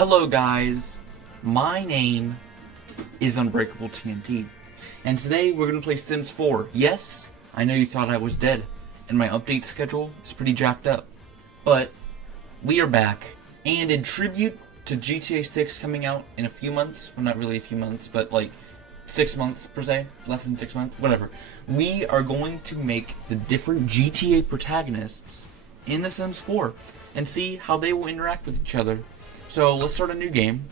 Hello guys, my name is Unbreakable TNT, and today we're going to play Sims 4. Yes, I know you thought I was dead, and my update schedule is pretty jacked up, but we are back, and in tribute to GTA 6 coming out in a few months, well not really a few months, but like 6 months per se, less than 6 months, whatever, we are going to make the different GTA protagonists in The Sims 4, and see how they will interact with each other. So let's start a new game.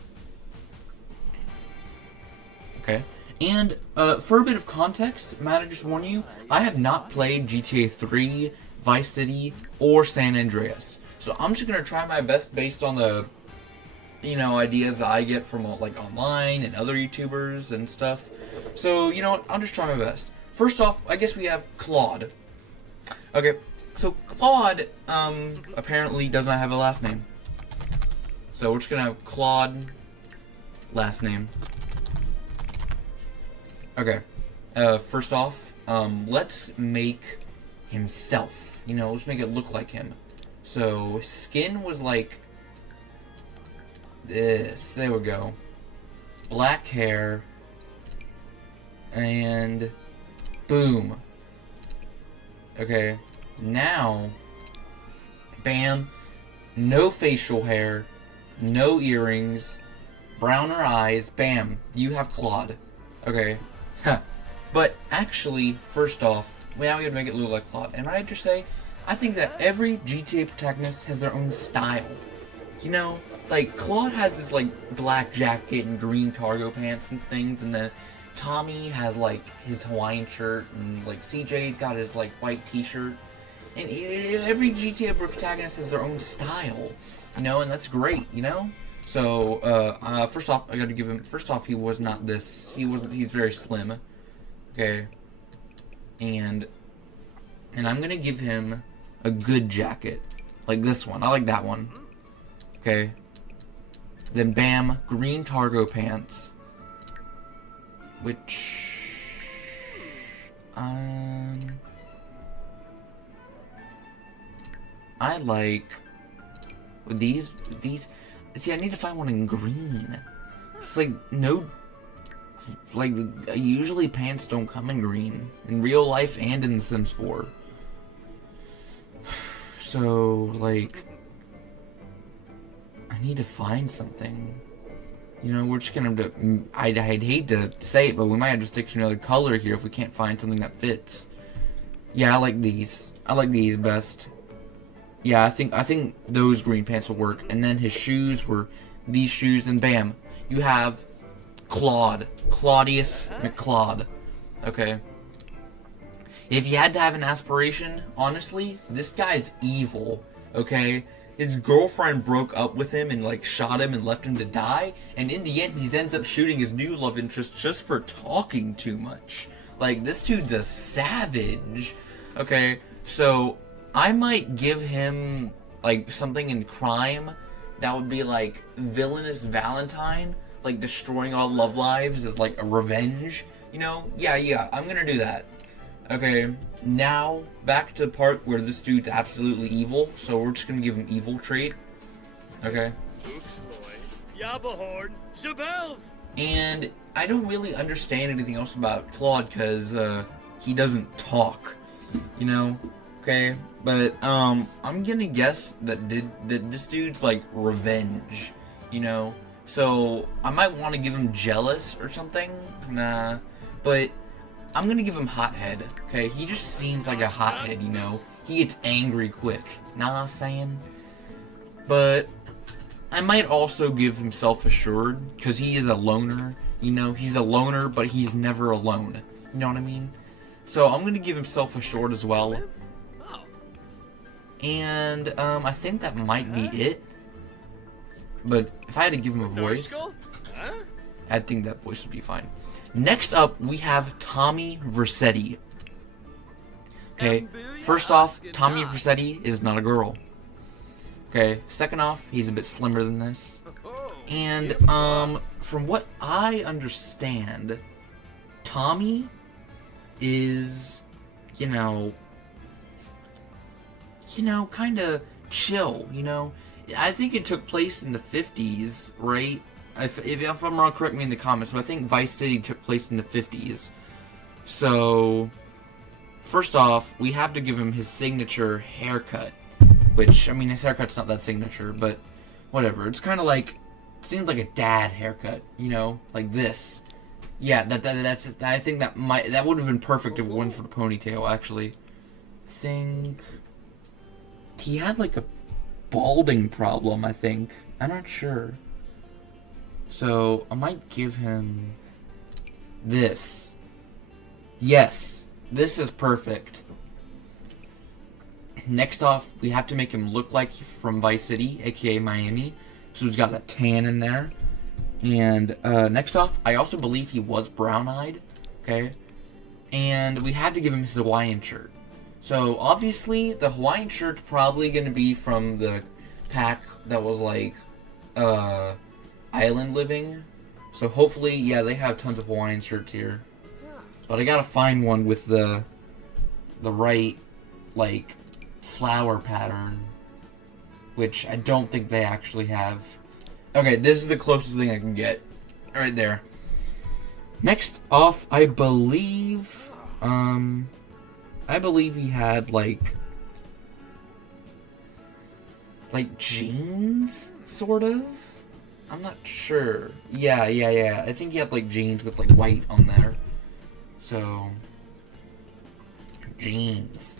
Okay. And for a bit of context, Matt, I just warn you, I have not played GTA 3, Vice City, or San Andreas. So I'm just gonna try my best based on the, ideas that I get from like online and other YouTubers and stuff. So you know what? I'll just try my best. First off, I guess we have Claude. Okay. So Claude apparently does not have a last name. So we're just gonna have Claude last name. Okay. First off, let's make himself. Let's make it look like him. So skin was like this. There we go. Black hair. And boom. Okay. Now, bam. No facial hair. No earrings, browner eyes, bam, you have Claude. Okay. But actually, first off, now we have to make it look like Claude. And I just say, I think that every GTA protagonist has their own style. Like Claude has this like black jacket and green cargo pants and things, and then Tommy has like his Hawaiian shirt, and like CJ's got his like white t-shirt. And every GTA protagonist has their own style. And that's great, So, first off, I gotta give him, he was not this, he's very slim, okay, and I'm gonna give him a good jacket, like this one, I like that one, okay, then bam, green cargo pants, which, I like these, see, I need to find one in green. It's like, usually pants don't come in green. In real life and in The Sims 4. So, like, I need to find something. We're just gonna have to, I'd hate to say it, but we might have to stick to another color here if we can't find something that fits. Yeah, I like these. I like these best. Yeah, I think those green pants will work. And then his shoes were these shoes, and bam, you have Claude. Claudius McClaude. Okay. If you had to have an aspiration, honestly, this guy's evil. Okay? His girlfriend broke up with him and like shot him and left him to die. And in the end, he ends up shooting his new love interest just for talking too much. Like, this dude's a savage. Okay? So I might give him, like, something in crime that would be, like, Villainous Valentine, like, destroying all love lives as, like, a revenge, Yeah, I'm gonna do that. Okay, now, back to the part where this dude's absolutely evil, so we're just gonna give him evil trait. Okay. And I don't really understand anything else about Claude, because, he doesn't talk, Okay, but I'm gonna guess that this dude's like revenge, So I might want to give him jealous or something. Nah, but I'm gonna give him hothead. Okay, he just seems like a hothead, He gets angry quick. Nah, saying. But I might also give him self-assured because he is a loner. He's a loner, but he's never alone. You know what I mean? So I'm gonna give him self-assured as well. And, I think that might be it. But if I had to give him a voice, I think that voice would be fine. Next up, we have Tommy Vercetti. Okay, first off, Tommy Vercetti is not a girl. Okay, second off, he's a bit slimmer than this. And, from what I understand, Tommy is, kind of chill, I think it took place in the 50s, right? If I'm wrong, correct me in the comments, but I think Vice City took place in the 50s. So, first off, we have to give him his signature haircut. Which, I mean, his haircut's not that signature, but whatever. It's kind of like, seems like a dad haircut, you know? Like this. Yeah, that's. I think that would have been perfect if it went for the ponytail, actually. I think he had like a balding problem, I think. I'm not sure. So, I might give him this. Yes, this is perfect. Next off, we have to make him look like from Vice City, aka Miami. So he's got that tan in there. And next off, I also believe he was brown-eyed. Okay. And we had to give him his Hawaiian shirt. So obviously, the Hawaiian shirt's probably going to be from the pack that was like Island Living. So hopefully, yeah, they have tons of Hawaiian shirts here. But I gotta find one with the right, like, flower pattern, which I don't think they actually have. Okay, this is the closest thing I can get. Right there. Next off, I believe he had, like jeans, sort of? I'm not sure. Yeah. I think he had, like, jeans with, like, white on there. So, jeans.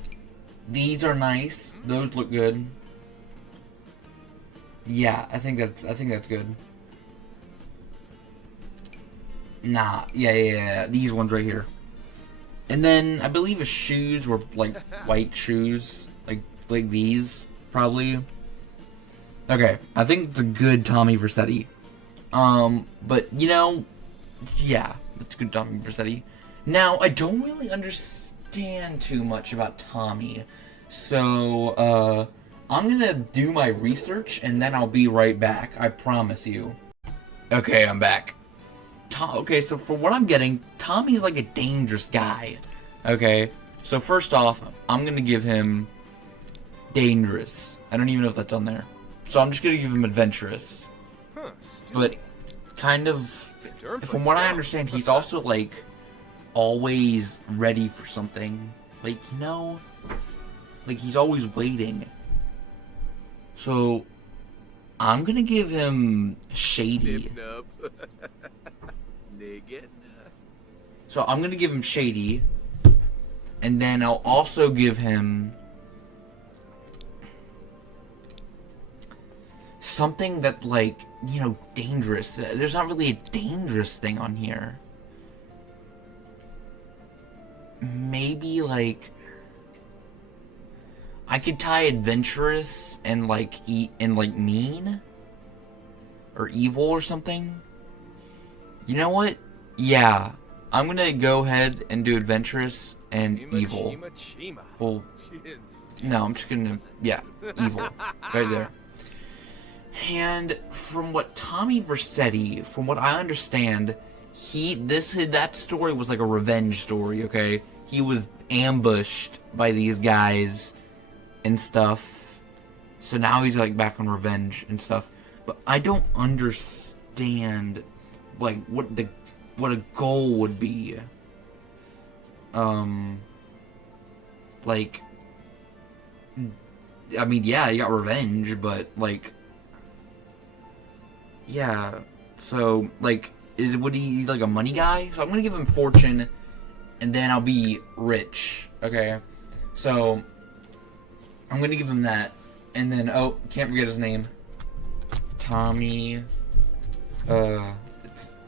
These are nice. Those look good. Yeah, I think that's good. Nah, yeah. These ones right here. And then I believe his shoes were like white shoes, like these probably. Okay, I think it's a good Tommy Vercetti. But you know, yeah, that's a good Tommy Vercetti. Now I don't really understand too much about Tommy, so I'm gonna do my research and then I'll be right back. I promise you. Okay, I'm back. Okay, so for what I'm getting, Tommy's like a dangerous guy. Okay, so first off, I'm gonna give him dangerous. I don't even know if that's on there. So I'm just gonna give him adventurous. But kind of, from what I understand, he's also like always ready for something. Like, you know, like he's always waiting. So I'm gonna give him shady. So I'm gonna give him shady, and then I'll also give him something that, like, you know, dangerous. There's not really a dangerous thing on here. Maybe, like, I could tie adventurous and, like, mean or evil or something. You know what? Yeah, I'm gonna go ahead and do adventurous and evil. Well, no, I'm just gonna, yeah, evil, right there. And from what Tommy Vercetti, from what I understand, that story was like a revenge story. Okay, he was ambushed by these guys and stuff, so now he's like back on revenge and stuff. But I don't understand, like, what a goal would be. Like, I mean, yeah, you got revenge, but like, yeah. So, like, would he like a money guy? So I'm gonna give him fortune, and then I'll be rich. Okay, so I'm gonna give him that, and then can't forget his name. Tommy.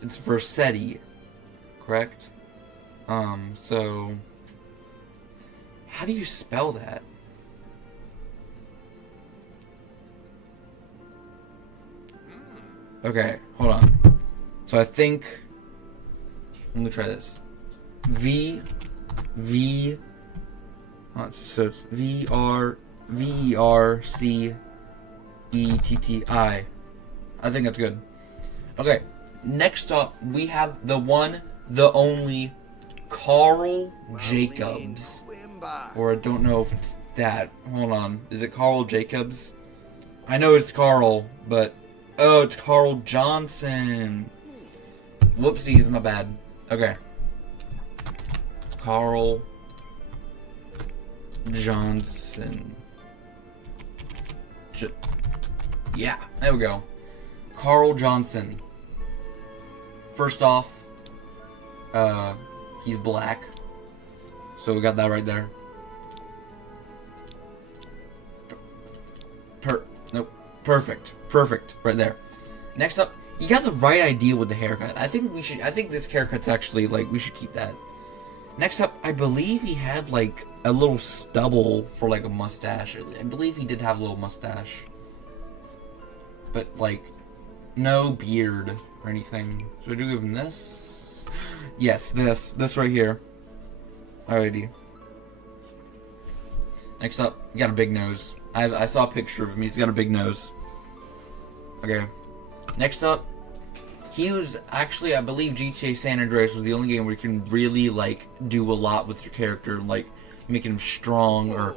It's Vercetti, correct? So how do you spell that? Okay, hold on. So I think, let me try this. So it's VERCETTI. I think that's good. Okay, next up we have the one, the only, Carl Jacobs. Or I don't know if it's that. Hold on. Is it Carl Jacobs? I know it's Carl, but... Oh, it's Carl Johnson. Whoopsies, my bad. Okay. Carl Johnson. Yeah, there we go. Carl Johnson. First off, he's black. So we got that right there. Nope. Perfect. Perfect. Right there. Next up, you got the right idea with the haircut. I think this haircut's actually, like, we should keep that. Next up, I believe he had, like, a little stubble for, like, a mustache. I believe he did have a little mustache. But, like, no beard or anything. So I do give him this. Yes, this right here. Alrighty. Next up, he got a big nose. I saw a picture of him. He's got a big nose. Okay. Next up, he was actually, I believe GTA San Andreas was the only game where you can really, like, do a lot with your character, like making him strong or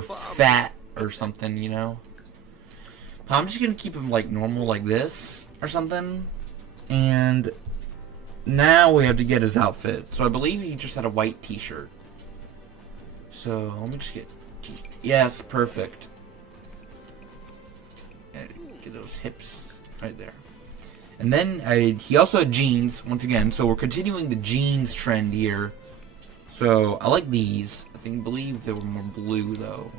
fat or something, you know. I'm just gonna keep him like normal, like this or something. And now we have to get his outfit. So I believe he just had a white T-shirt. So let me just get. Yes, perfect. And get those hips right there. And then he also had jeans once again. So we're continuing the jeans trend here. So I like these. I believe they were more blue though.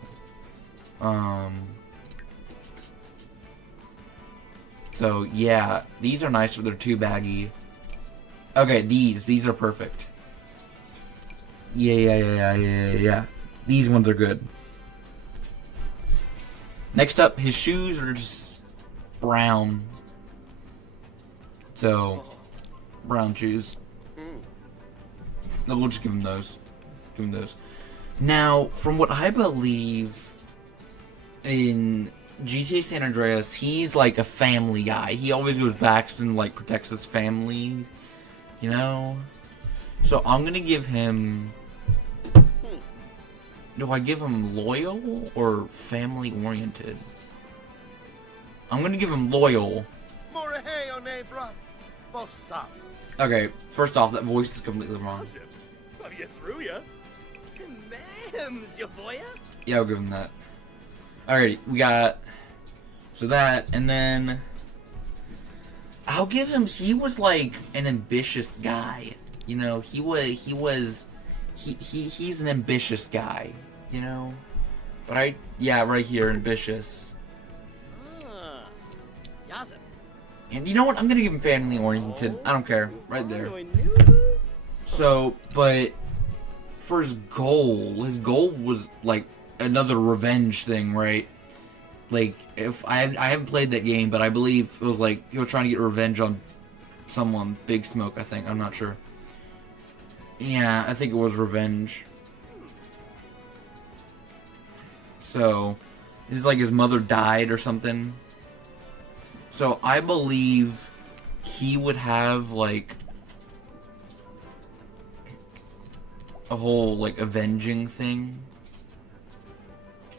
So yeah, these are nice, but they're too baggy. Okay, these are perfect. Yeah. These ones are good. Next up, his shoes are just brown. So, brown shoes. No, we'll just give him those. Give him those. Now, from what I believe in GTA San Andreas, he's like a family guy. He always goes back and like protects his family, you know? So I'm gonna give him... Do I give him loyal or family oriented? I'm gonna give him loyal. Okay, first off, that voice is completely wrong. Yeah, I'll give him that. Alrighty, we got... So that, and then... I'll give him... He was like an ambitious guy. You know, he's an ambitious guy. You know? But yeah, right here, ambitious. And you know what? I'm gonna give him family oriented. I don't care. Right there. So, but... For his goal was like another revenge thing, right? Like, if I haven't played that game, but I believe it was like he was trying to get revenge on someone, Big Smoke, I think. I'm not sure. Yeah, I think it was revenge. So, it's like his mother died or something. So, I believe he would have, like, a whole, like, avenging thing.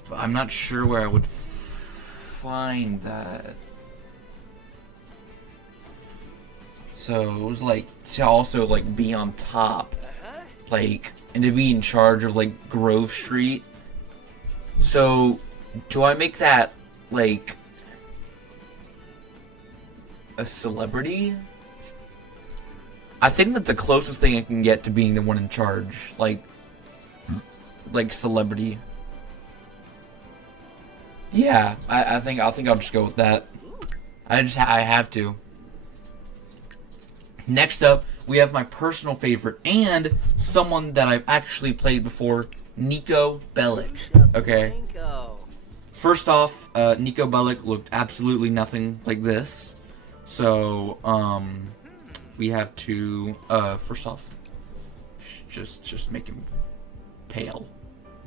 But I'm not sure where I would find that. So, it was, like, to also, like, be on top. Like, and to be in charge of, like, Grove Street. So, do I make that, like, a celebrity? I think that's the closest thing I can get to being the one in charge. Like celebrity. Yeah, I think I'll just go with that. I have to. Next up, we have my personal favorite and someone that I've actually played before, Nico Bellic. Okay. First off, Nico Bellic looked absolutely nothing like this. So, we have to, first off, just make him pale.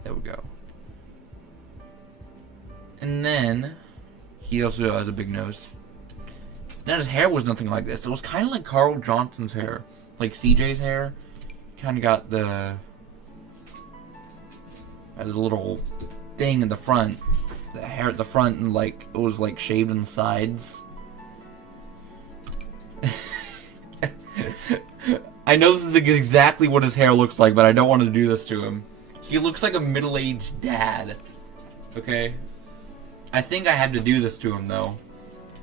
There we go. And then, he also has a big nose. Then his hair was nothing like this. It was kind of like Carl Johnson's hair. Like CJ's hair. Kind of got the... had a little thing in the front. the hair at the front and like it was like shaved on the sides. I know this is exactly what his hair looks like, but I don't want to do this to him. He looks like a middle-aged dad. Okay? I think I have to do this to him, though.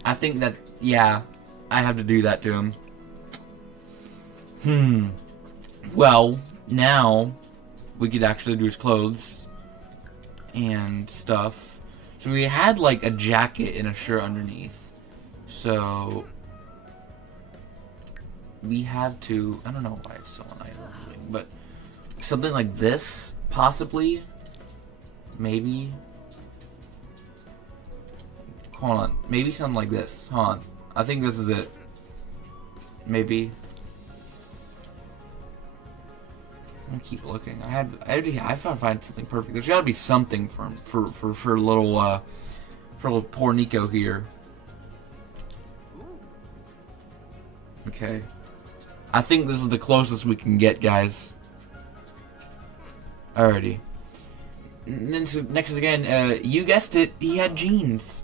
I think that, yeah, I have to do that to him. Well, now we could actually do his clothes and stuff. So we had, like, a jacket and a shirt underneath. So we have to, I don't know why it's so uneven, but something like this, possibly, maybe. Hold on, maybe something like this. Hold on, I think this is it. Maybe. I'm gonna keep looking. I found to find something perfect. There's gotta be something for little poor Nico here. Okay. I think this is the closest we can get, guys. Alrighty. Next again, you guessed it, he had jeans.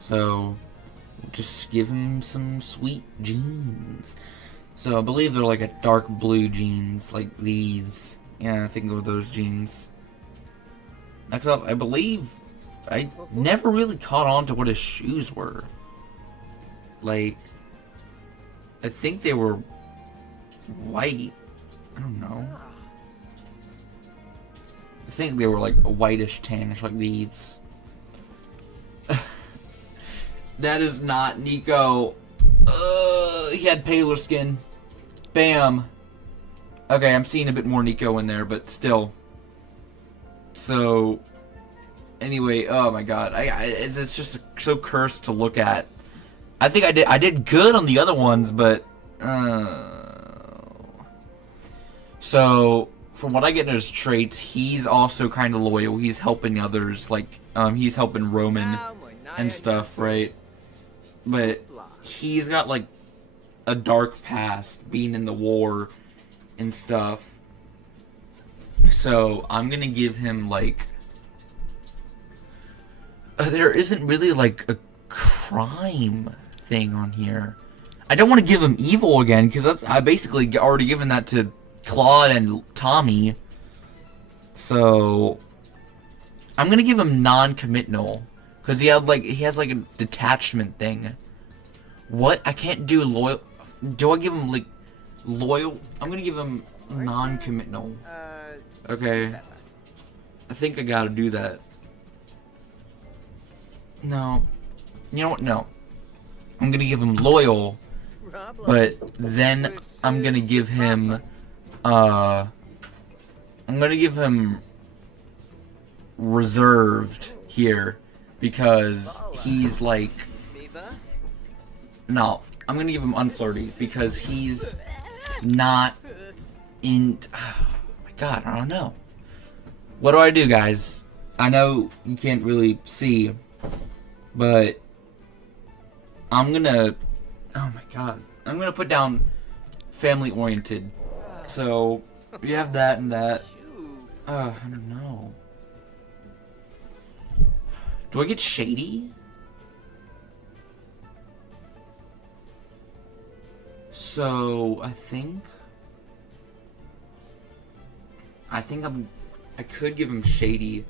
So just give him some sweet jeans. So I believe they're like a dark blue jeans, like these. Yeah, I think of those jeans. Next up, I believe I never really caught on to what his shoes were. Like, I think they were white. I don't know. I think they were like a whitish tannish, like these. That is not Nico. He had paler skin. Bam. Okay, I'm seeing a bit more Nico in there, but still. So, anyway, oh my god, it's just so cursed to look at. I think I did good on the other ones, but so from what I get in his traits, he's also kind of loyal. He's helping others, like he's helping Roman and stuff, right? But he's got like a dark past, being in the war and stuff. So I'm gonna give him like there isn't really like a crime thing on here. I don't want to give him evil again because I basically already given that to Claude and Tommy. So I'm gonna give him non-committal because he has like a detachment thing. What? I can't do loyal. Do I give him like loyal? I'm gonna give him non-committal. Okay. I think I gotta do that. No. You know what? No. I'm gonna give him loyal, but then I'm gonna give him reserved here because he's like, no, I'm gonna give him unflirty because he's not in, oh my god, I don't know. What do I do, guys? I know you can't really see, but I'm gonna, oh my god, I'm gonna put down family oriented. So we have that and that. I don't know. Do I get shady? So I could give him shady,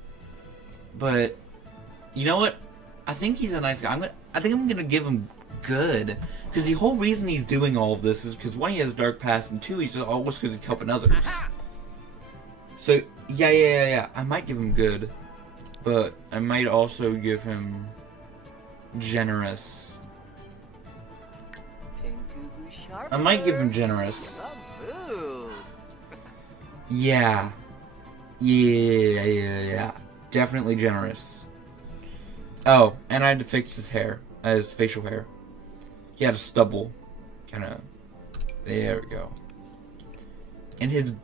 but you know what? I think he's a nice guy. I think I'm gonna give him good, because the whole reason he's doing all of this is because one, he has a dark past, and two, he's always because he's helping others. So yeah. I might give him good, but I might also give him generous. I might give him generous. Yeah. Definitely generous. Oh, and I had to fix his hair, his facial hair. He had a stubble, kind of. There we go. And his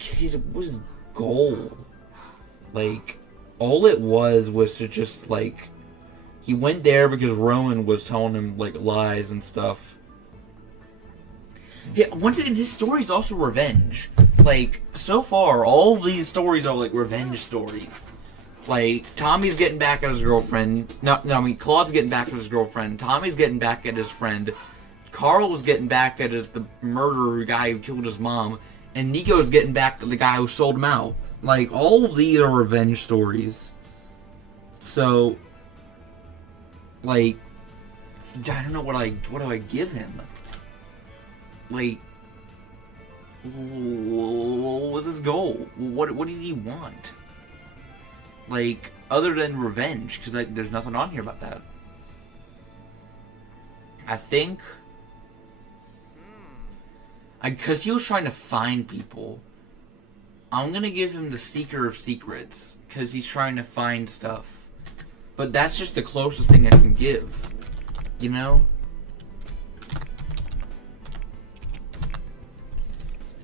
was goal. Like, all it was to just like, he went there because Roman was telling him like lies and stuff. Yeah, once again, his story is also revenge. Like, so far, all of these stories are like revenge stories. Like, Tommy's getting back at his girlfriend. No, I mean, Claude's getting back at his girlfriend. Tommy's getting back at his friend. Carl's getting back at the murderer guy who killed his mom. And Nico's getting back at the guy who sold him out. Like, all of these are revenge stories. So, like, I don't know what do I give him? Like, what's his goal? What did he want? Like, other than revenge, because there's nothing on here about that. I think, because he was trying to find people, I'm gonna give him the Seeker of Secrets, because he's trying to find stuff. But that's just the closest thing I can give, you know?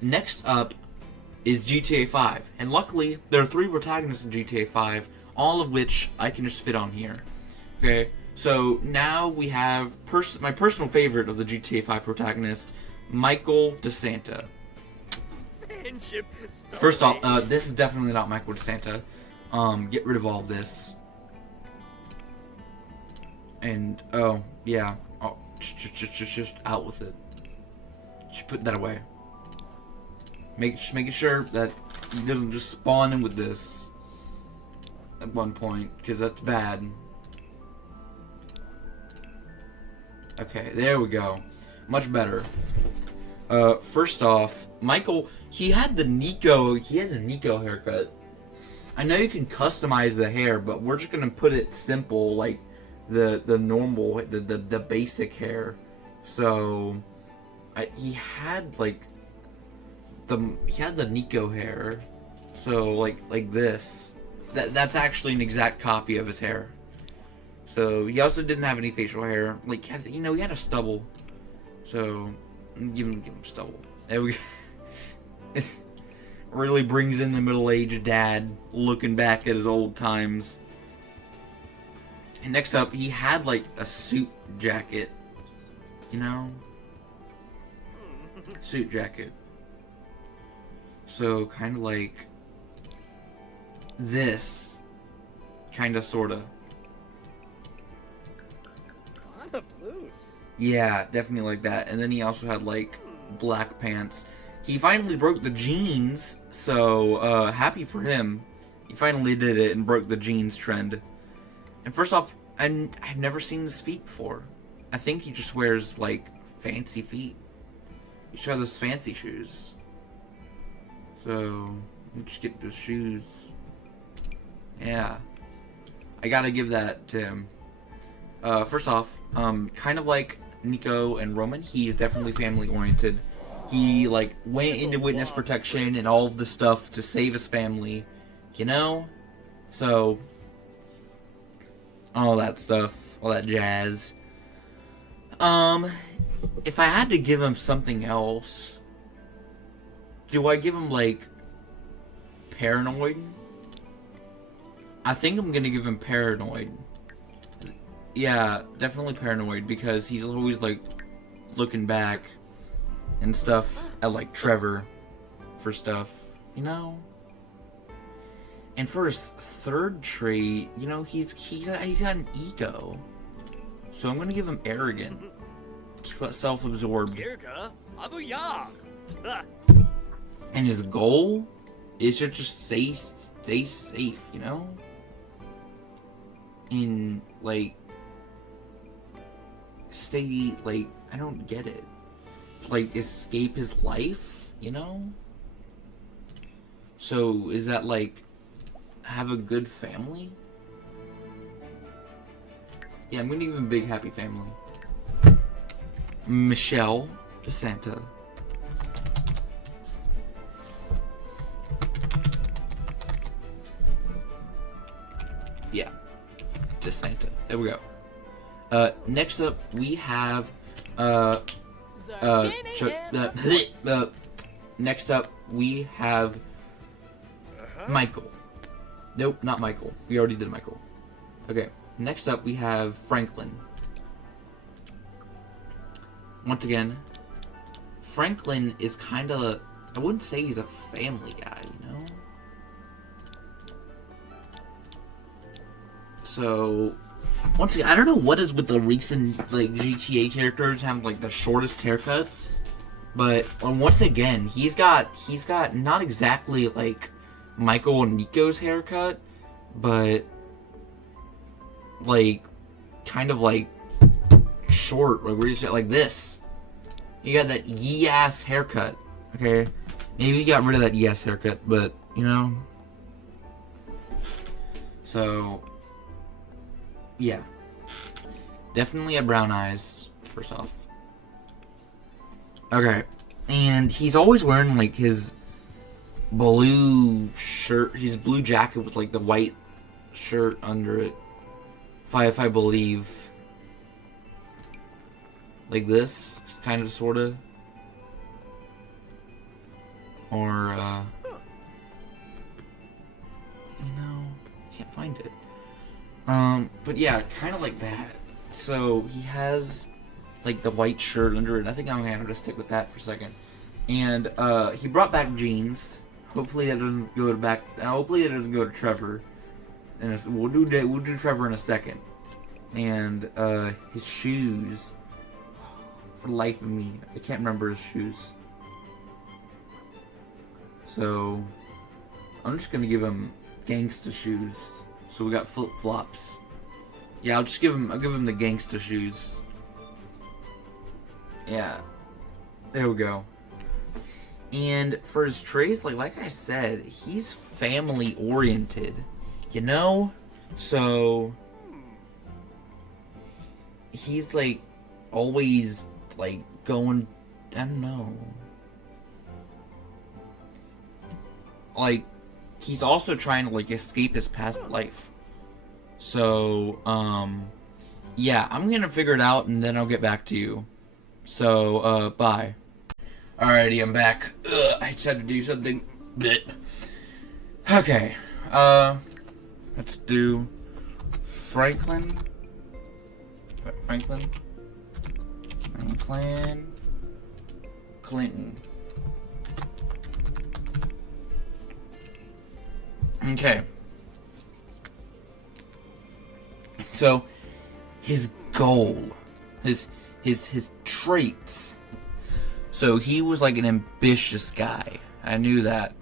Next up is GTA 5. And luckily, there are 3 protagonists in GTA 5, all of which I can just fit on here. Okay, so now we have my personal favorite of the GTA 5 protagonist, Michael DeSanta. First off, this is definitely not Michael DeSanta. Get rid of all of this. And, oh, yeah. Oh, just out with it. Just put that away. Just making sure that he doesn't just spawn in with this at one point, because that's bad. Okay, there we go. Much better. First off, Michael, he had the Nico haircut. I know you can customize the hair, but we're just gonna put it simple, like the normal, the basic hair. So, he had like he had the Nico hair, so like this. That's actually an exact copy of his hair. So he also didn't have any facial hair. Like, he had a stubble. So give him stubble. There we go. It really brings in the middle-aged dad looking back at his old times. And next up, he had like a suit jacket. You know? Suit jacket. So, kind of like this. Kind of, sort of. Yeah, definitely like that. And then he also had, like, black pants. He finally broke the jeans, so, happy for him. He finally did it and broke the jeans trend. And first off, I've never seen his feet before. I think he just wears, like, fancy feet. He should have those fancy shoes. So, let's just get those shoes. Yeah. I gotta give that to him. First off, kind of like Nico and Roman, he's definitely family oriented. He, like, went into witness protection and all of the stuff to save his family, you know? So, all that stuff, all that jazz. If I had to give him something else, do I give him, like, paranoid? I think I'm gonna give him paranoid. Yeah, definitely paranoid, because he's always, like, looking back and stuff at, like, Trevor for stuff, you know? And for his third trait, you know, he's got an ego. So I'm gonna give him arrogant. Self-absorbed. And his goal is to just stay safe, you know? And, like, stay, like, I don't get it. Like, escape his life, you know? So, is that, like, have a good family? Yeah, I'm gonna give him a big happy family. Michelle DeSanta. Yeah. DeSanta. There we go. Next up, we have, next up, we have Michael. Nope, not Michael. We already did Michael. Okay, next up, we have Franklin. Once again, Franklin is kind of, I wouldn't say he's a family guy, you know? So, once again, I don't know what is with the recent like GTA characters having like the shortest haircuts, but once again, he's got not exactly like Michael and Nico's haircut, but like kind of like short, like where you like this. You got that yee ass haircut. Okay, maybe you got rid of that yee ass haircut, but you know. So, yeah. Definitely had brown eyes, first off. Okay. And he's always wearing, like, his blue shirt, his blue jacket with, like, the white shirt under it. If I believe. Like this, kind of, sort of. Or, you know, can't find it. But yeah, kind of like that. So he has like the white shirt under it. I think I'm gonna just stick with that for a second. And he brought back jeans. Hopefully that doesn't go to back. Hopefully it doesn't go to Trevor. And we'll do Trevor in a second. And his shoes. For the life of me, I can't remember his shoes. So I'm just gonna give him gangsta shoes. So we got flip flops. Yeah, I'll give him the gangsta shoes. Yeah, there we go. And for his traits, like I said, he's family oriented, you know. So he's like always like going. I don't know. Like he's also trying to like escape his past life. So, yeah, I'm gonna figure it out and then I'll get back to you. So, bye. Alrighty, I'm back. I just had to do something. Okay, let's do Franklin Clinton. Okay. So, his goal, his traits. So he was like an ambitious guy. I knew that.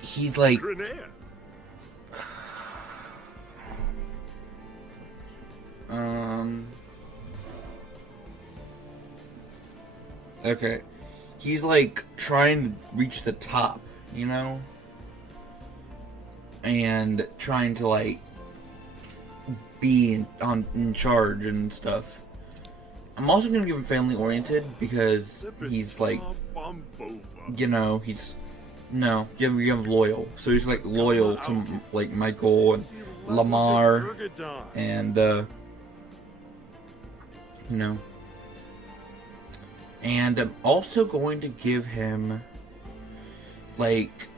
He's like. Okay. He's like trying to reach the top, you know? And trying to like be in charge and stuff. I'm also gonna give him family oriented because he's like, you know, he's give him loyal. So he's like loyal to like Michael and Lamar and you know. And I'm also going to give him like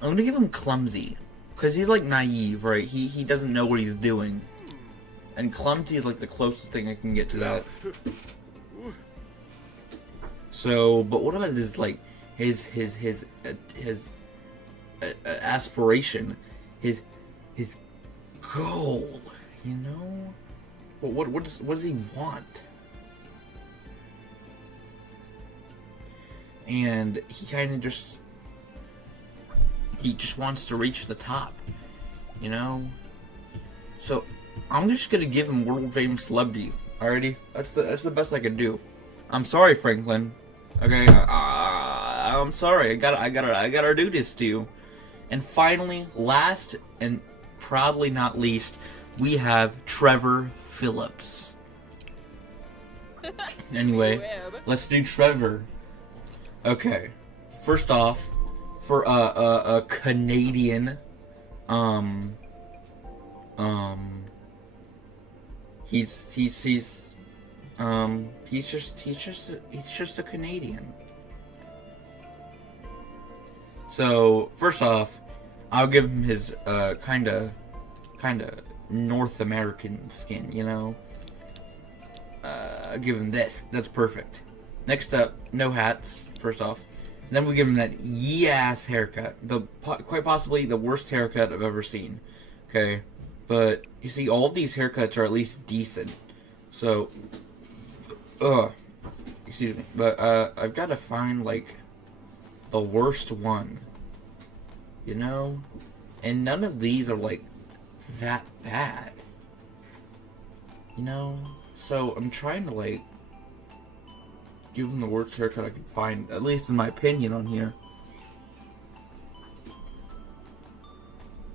I'm gonna give him clumsy. Because he's like naive, right? He doesn't know what he's doing. And clumsy is like the closest thing I can get to that. So, but what about his like his aspiration, his goal, you know? What does he want? And he kind of just wants to reach the top, you know? So, I'm just gonna give him world famous celebrity. Alrighty? That's the best I could do. I'm sorry, Franklin. Okay? I'm sorry. I gotta do this to you. And finally, last and probably not least, we have Trevor Phillips. Anyway, let's do Trevor. Okay. First off, for a Canadian, he's just a Canadian. So first off, I'll give him his kind of North American skin, you know. I'll give him this. That's perfect. Next up, no hats. First off, Then we give him that yee-ass haircut. Quite possibly the worst haircut I've ever seen. Okay? But, you see, all of these haircuts are at least decent. So, excuse me. But, I've got to find, like, the worst one. You know? And none of these are, like, that bad. You know? So, I'm trying to, like, give him the worst haircut I can find, at least in my opinion on here.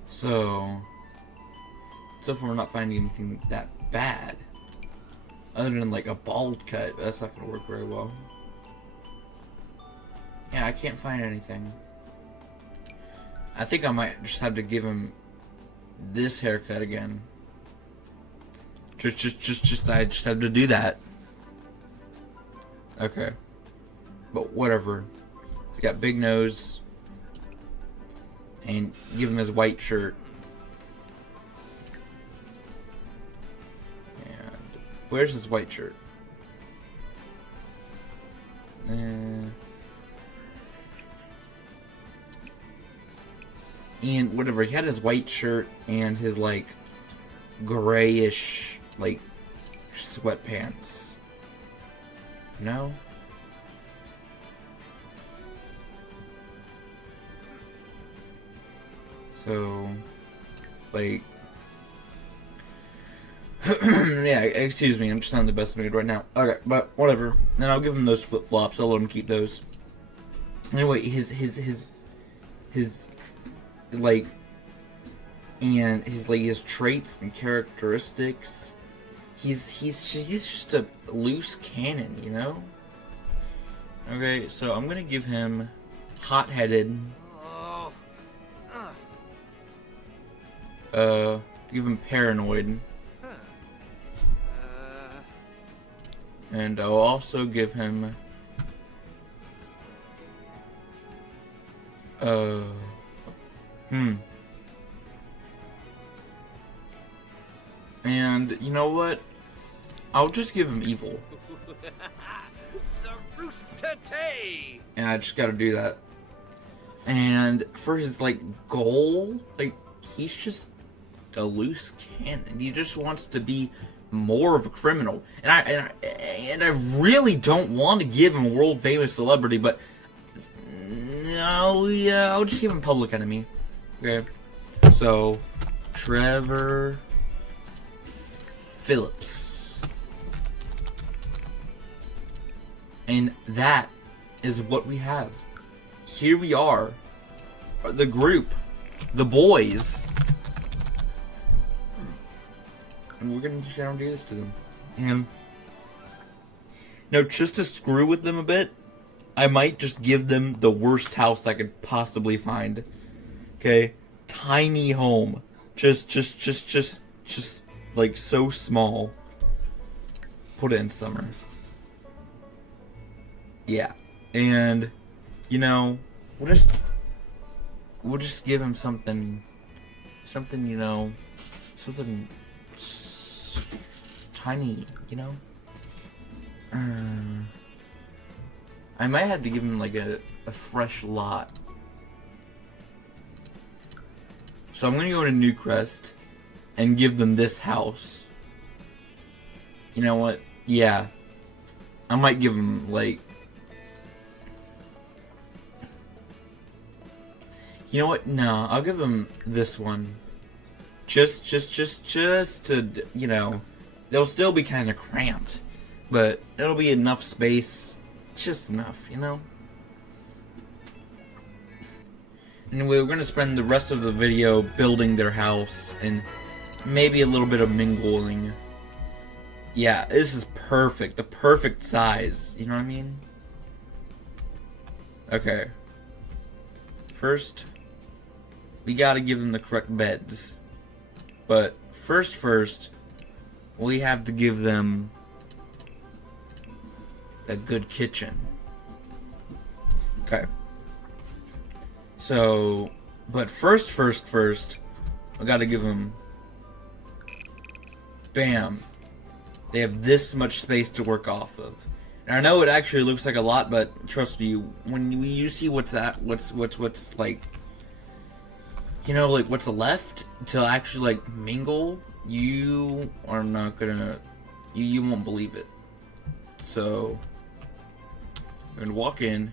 So far we're not finding anything that bad. Other than like a bald cut, that's not gonna work very well. Yeah, I can't find anything. I think I might just have to give him this haircut again. I just have to do that. Okay. But whatever. He's got big nose. And give him his white shirt. And where's his white shirt? And whatever, he had his white shirt and his like grayish like sweatpants. No? So, like, yeah, excuse me, I'm just not in the best mood right now. Okay, but whatever. Then I'll give him those flip-flops. I'll let him keep those. Anyway, his like, and his traits and characteristics. He's just a loose cannon, you know? Okay, so I'm gonna give him hot-headed. Give him paranoid. And I'll also give him and you know what? I'll just give him evil. Yeah, I just gotta do that. And for his like goal, like he's just a loose cannon. He just wants to be more of a criminal. And I really don't want to give him a world famous celebrity, but no, yeah, I'll just give him public enemy. Okay. So Trevor Phillips. And that is what we have. Here we are. The group. The boys. And we're gonna try and do this to them. And now, just to screw with them a bit, I might just give them the worst house I could possibly find. Okay? Tiny home. Just like so small. Put it in summer. Yeah. And you know, we'll just give him something, you know, something tiny, you know. I might have to give him like a fresh lot. So I'm gonna go to Newcrest and give them this house. You know what? Yeah, I might give them like. You know what? No, I'll give them this one. Just to, you know, they'll still be kind of cramped, but it'll be enough space, just enough, you know? Anyway, we're gonna spend the rest of the video building their house, and maybe a little bit of mingling. Yeah, this is perfect, the perfect size, you know what I mean? Okay. First, we gotta give them the correct beds. But first, we have to give them a good kitchen. Okay. So, but first, I gotta give them. Bam. They have this much space to work off of. And I know it actually looks like a lot, but trust me, when you see what's like, you know, like what's left to actually like mingle, you are not gonna, you won't believe it. So, I'm gonna walk in,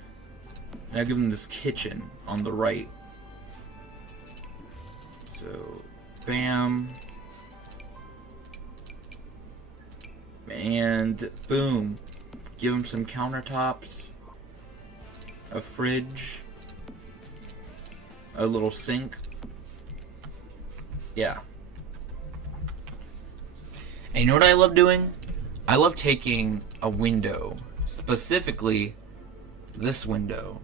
and I'll give them this kitchen on the right. So, bam. And boom. Give them some countertops, a fridge, a little sink. Yeah. And you know what I love doing? I love taking a window, specifically this window,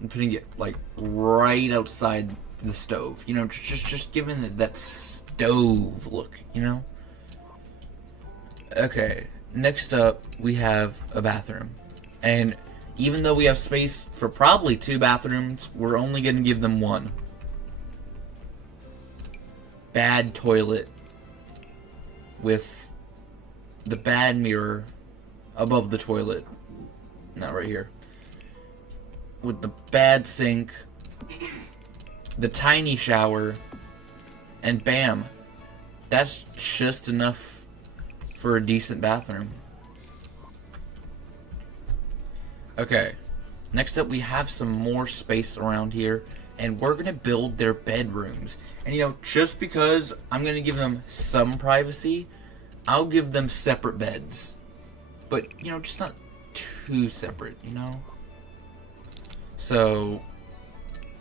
and putting it like right outside the stove. You know, just giving it that stove look, you know? Okay, next up we have a bathroom. And even though we have space for probably 2 bathrooms, we're only gonna give them 1. Bad toilet with the bad mirror above the toilet. Not right here. With the bad sink, the tiny shower, and bam. That's just enough for a decent bathroom. Okay. Next up, we have some more space around here, and we're gonna build their bedrooms. And you know, just because I'm gonna give them some privacy, I'll give them separate beds. But, you know, just not too separate, you know? So,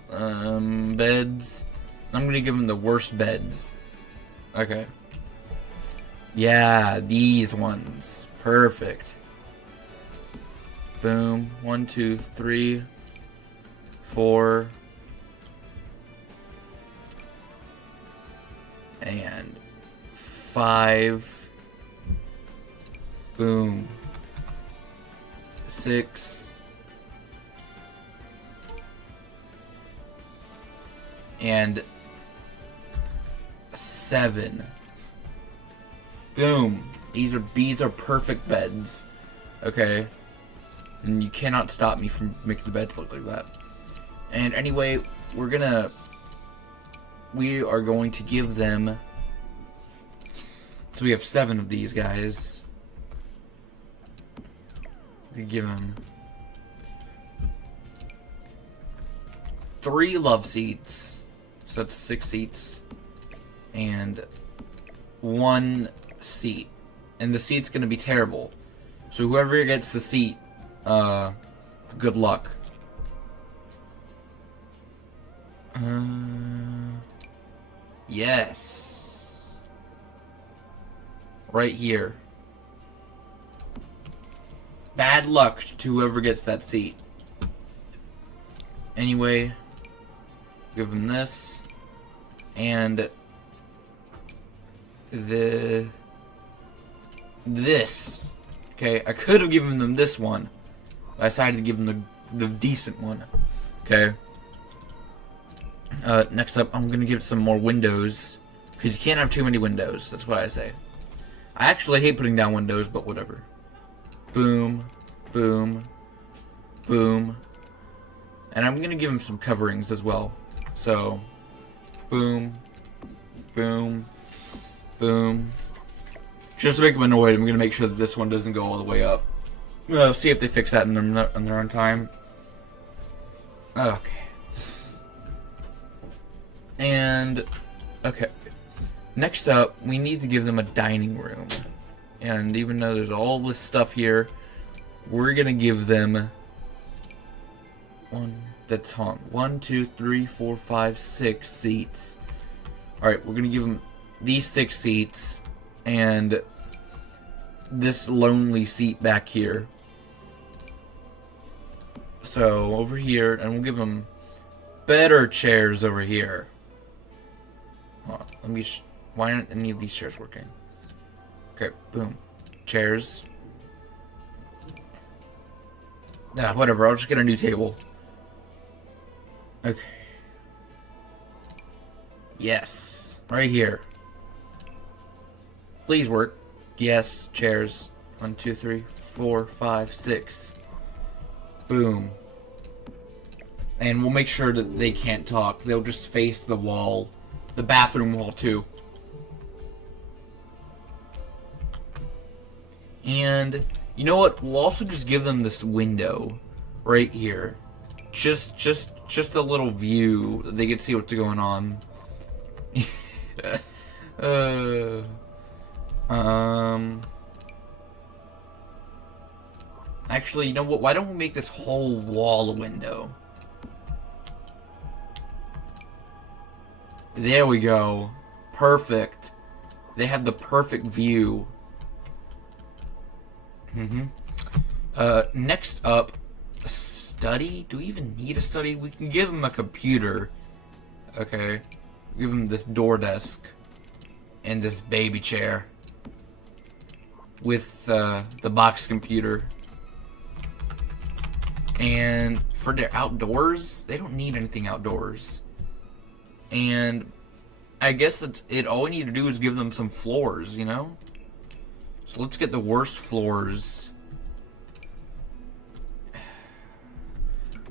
beds. I'm gonna give them the worst beds. Okay. Yeah, these ones. Perfect. Boom. 1, 2, 3, 4. And 5. Boom. 6. And 7. Boom. These are perfect beds. Okay. And you cannot stop me from making the beds look like that. And anyway, we are going to give them, so we have 7 of these guys. We give them 3 love seats, so that's 6 seats, and 1 seat. And the seat's gonna be terrible, so whoever gets the seat, good luck. Yes. Right here. Bad luck to whoever gets that seat. Anyway, give them this. And this. Okay, I could have given them this one. I decided to give them the decent one. Okay. Next up, I'm gonna give some more windows, because you can't have too many windows. That's what I say. I actually hate putting down windows, but whatever. Boom, boom, boom. And I'm gonna give them some coverings as well. So, boom, boom, boom. Just to make them annoyed, I'm gonna make sure that this one doesn't go all the way up. See if they fix that in their own time. Okay. And, okay. Next up, we need to give them a dining room. And even though there's all this stuff here, we're gonna give them 1, 2, 3, 4, 5, 6 seats. Alright, we're gonna give them these 6 seats and this lonely seat back here. So, over here, and we'll give them better chairs over here. Hold on, let me why aren't any of these chairs working? Okay, boom. Chairs. Nah, whatever, I'll just get a new table. Okay. Yes. Right here. Please work. Yes, chairs. 1, 2, 3, 4, 5, 6. Boom. And we'll make sure that they can't talk. They'll just face the wall. The bathroom wall, too. And, you know what? We'll also just give them this window right here. Just a little view. They can see what's going on. Actually, you know what? Why don't we make this whole wall a window? There we go. Perfect. They have the perfect view. Next up, a study? Do we even need a study? We can give them a computer. Okay. Give them this door desk. And this baby chair. With the box computer. And for their outdoors, they don't need anything outdoors. And I guess that's it. All we need to do is give them some floors, you know? So let's get the worst floors.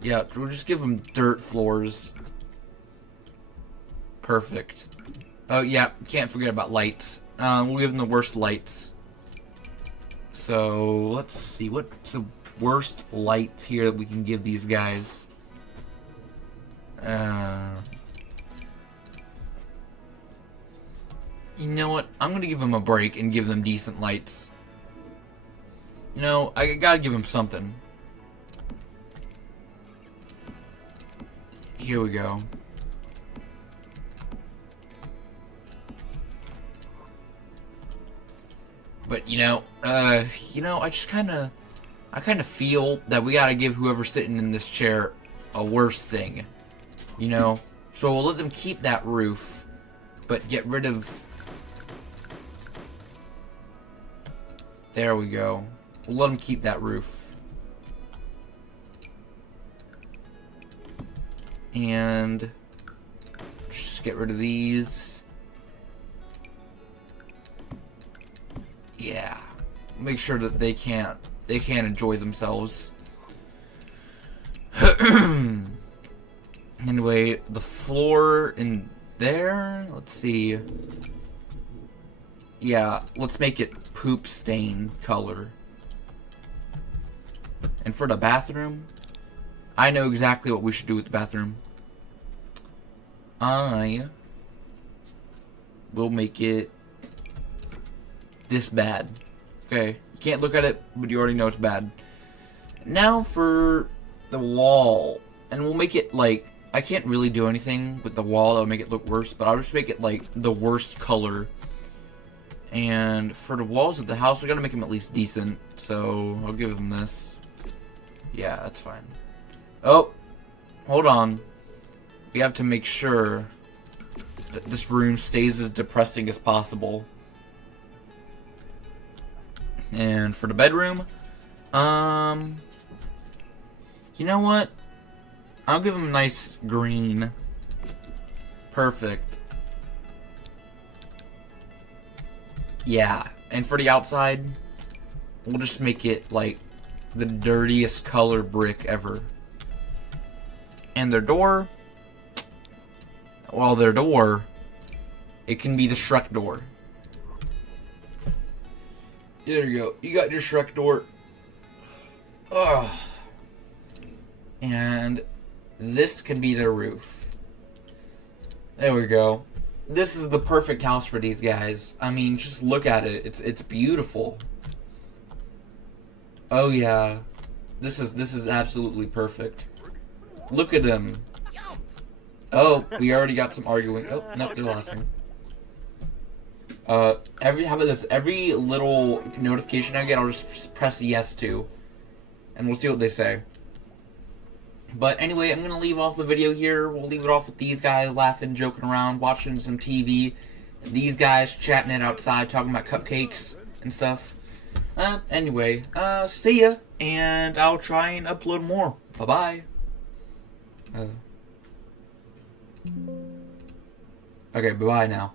Yeah, we'll just give them dirt floors. Perfect. Oh, yeah, can't forget about lights. We'll give them the worst lights. So, let's see. What's the worst light here that we can give these guys? You know what? I'm gonna give them a break and give them decent lights. You know, I gotta give them something. Here we go. But I just I kind of feel that we gotta give whoever's sitting in this chair a worse thing. You know? So we'll let them keep that roof, but get rid of... There we go. We'll let them keep that roof. And just get rid of these. Yeah. Make sure that they can't enjoy themselves. Anyway, the floor in there, let's see. Yeah, let's make it poop stain color. And for the bathroom, I know exactly what we should do with the bathroom. I will make it this bad. Okay, you can't look at it, but you already know it's bad. Now for the wall. And we'll make it like, I can't really do anything with the wall that will make it look worse, but I'll just make it like the worst color. And for the walls of the house, we gotta make them at least decent. So I'll give them this. Yeah, that's fine. Oh, hold on. We have to make sure that this room stays as depressing as possible. And for the bedroom, you know what? I'll give them a nice green. Perfect. Yeah, and for the outside, we'll just make it like the dirtiest color brick ever. And their door, well, their door, it can be the Shrek door. There you go. You got your Shrek door. Ugh. And this can be their roof. There we go. This is the perfect house for these guys. I mean, just look at it. It's beautiful. Oh yeah. This is absolutely perfect. Look at them. Oh, we already got some arguing. Oh, nope, they're laughing. How about this? Every little notification I get, I'll just press yes to. And we'll see what they say. But anyway, I'm going to leave off the video here. We'll leave it off with these guys laughing, joking around, watching some TV. These guys chatting it outside, talking about cupcakes and stuff. Anyway, see ya. And I'll try and upload more. Bye-bye. Okay, bye-bye now.